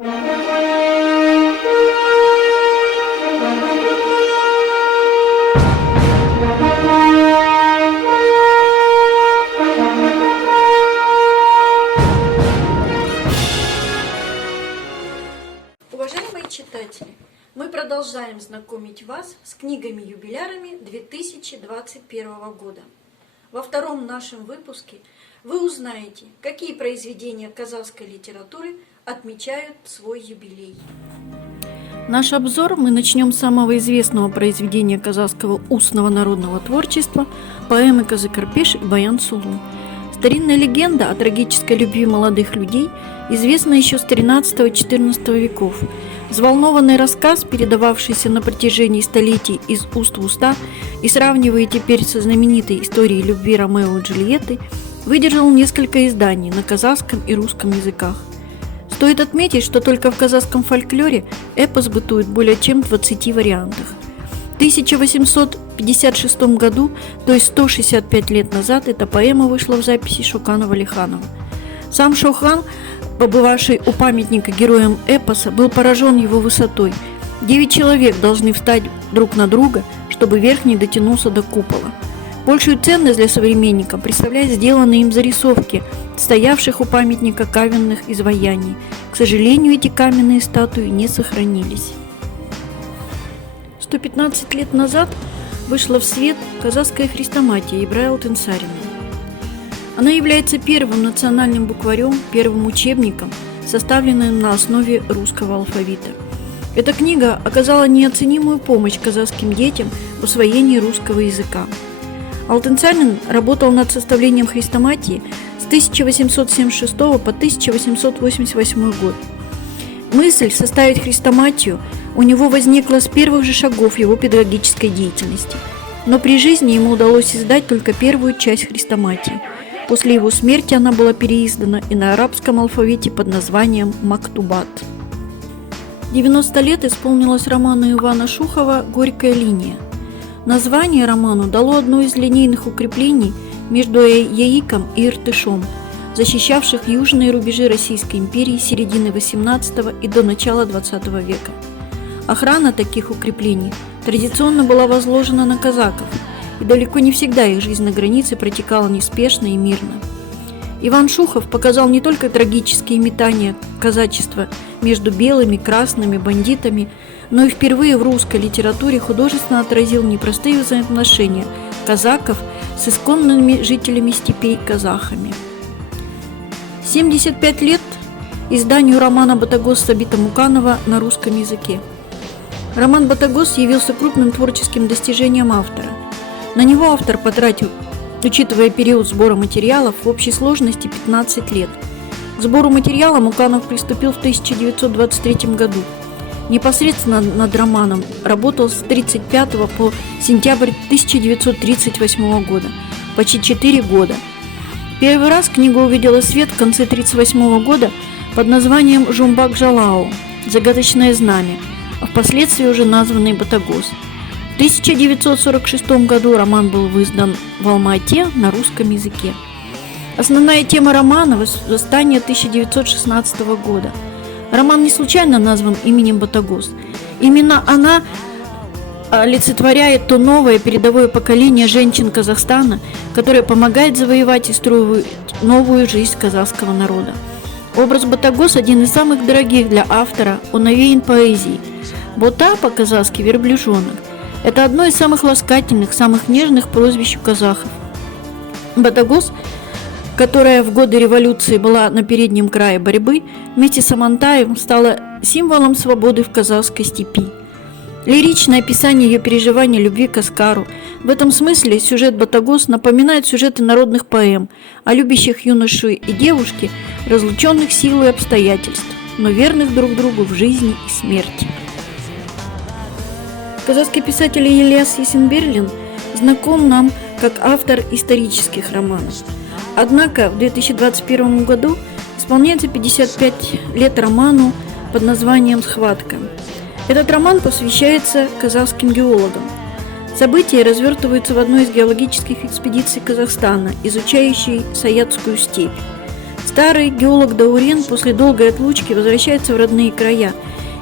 Уважаемые читатели, мы продолжаем знакомить вас с книгами-юбилярами 2021 года. Во втором нашем выпуске вы узнаете, какие произведения казахской литературы отмечают свой юбилей. Наш обзор мы начнем с самого известного произведения казахского устного народного творчества – поэмы Казы-Карпеш «Баян Сулу». Старинная легенда о трагической любви молодых людей известна еще с XIII-XIV веков. Взволнованный рассказ, передававшийся на протяжении столетий из уст в уста и сравнивая теперь со знаменитой историей любви Ромео и Джульетты, выдержал несколько изданий на казахском и русском языках. Стоит отметить, что только в казахском фольклоре эпос бытует более чем в 20 вариантах. В 1856 году, то есть 165 лет назад, эта поэма вышла в записи Шоканова-Лиханова. Сам Шохан, побывавший у памятника героям эпоса, был поражен его высотой. 9 человек должны встать друг на друга, чтобы верхний дотянулся до купола. Большую ценность для современников представляют сделанные им зарисовки стоявших у памятника каменных изваяний. К сожалению, эти каменные статуи не сохранились. 115 лет назад вышла в свет казахская хрестоматия Ибрай Алтынсарина. Она является первым национальным букварем, первым учебником, составленным на основе русского алфавита. Эта книга оказала неоценимую помощь казахским детям в усвоении русского языка. Алтынсарин работал над составлением хрестоматии с 1876 по 1888 год. Мысль составить хрестоматию у него возникла с первых же шагов его педагогической деятельности, но при жизни ему удалось издать только первую часть хрестоматии. После его смерти она была переиздана и на арабском алфавите под названием «Мактубат». 90 лет исполнилось роману Ивана Шухова «Горькая линия». Название роману дало одно из линейных укреплений между Яиком и Иртышом, защищавших южные рубежи Российской империи с середины XVIII и до начала XX века. Охрана таких укреплений традиционно была возложена на казаков, и далеко не всегда их жизнь на границе протекала неспешно и мирно. Иван Шухов показал не только трагические метания казачества между белыми, красными, бандитами, но и впервые в русской литературе художественно отразил непростые взаимоотношения казаков с исконными жителями степей казахами. 75 лет изданию романа «Батагос» Сабита Муканова на русском языке. Роман «Батагос» явился крупным творческим достижением автора. На него автор потратил, учитывая период сбора материалов, в общей сложности 15 лет. К сбору материала Муканов приступил в 1923 году. Непосредственно над романом работал с 1935 по сентябрь 1938 года, почти 4 года. Первый раз книга увидела свет в конце 1938 года под названием «Жумбак Жалау» – «Загадочное знамя», а впоследствии уже названный «Батагос». В 1946 году роман был издан в Алма-Ате на русском языке. Основная тема романа – восстание 1916 года. Роман не случайно назван именем Батагос. Именно она олицетворяет то новое передовое поколение женщин Казахстана, которое помогает завоевать и строить новую жизнь казахского народа. Образ Батагос один из самых дорогих для автора, он навеян поэзией. Бота по-казахски верблюжонок. Это одно из самых ласкательных, самых нежных прозвищ у казахов. Батагос, которая в годы революции была на переднем крае борьбы, вместе с Амантаем стала символом свободы в казахской степи. Лиричное описание ее переживаний любви к Оскару. В этом смысле сюжет «Батагос» напоминает сюжеты народных поэм о любящих юношу и девушке, разлученных силой обстоятельств, но верных друг другу в жизни и смерти. Казахский писатель Ильяс Есенберлин знаком нам как автор исторических романов. Однако в 2021 году исполняется 55 лет роману под названием «Схватка». Этот роман посвящается казахским геологам. События развертываются в одной из геологических экспедиций Казахстана, изучающей Саятскую степь. Старый геолог Даурен после долгой отлучки возвращается в родные края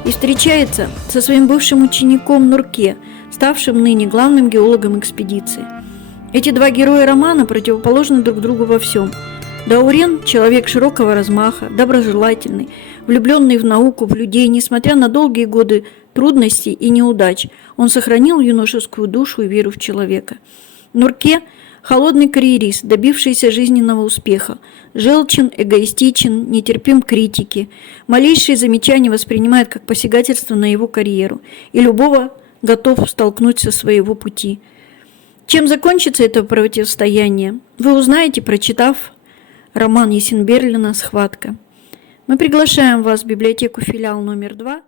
и встречается со своим бывшим учеником Нурке, ставшим ныне главным геологом экспедиции. Эти два героя романа противоположны друг другу во всем. Даурен – человек широкого размаха, доброжелательный, влюбленный в науку, в людей, несмотря на долгие годы трудностей и неудач, он сохранил юношескую душу и веру в человека. Нурке – холодный карьерист, добившийся жизненного успеха, желчен, эгоистичен, нетерпим к критике, малейшие замечания воспринимает как посягательство на его карьеру и любого готов столкнуть со своего пути. Чем закончится это противостояние, вы узнаете, прочитав роман Есенберлина «Схватка». Мы приглашаем вас в библиотеку «Филиал номер 2»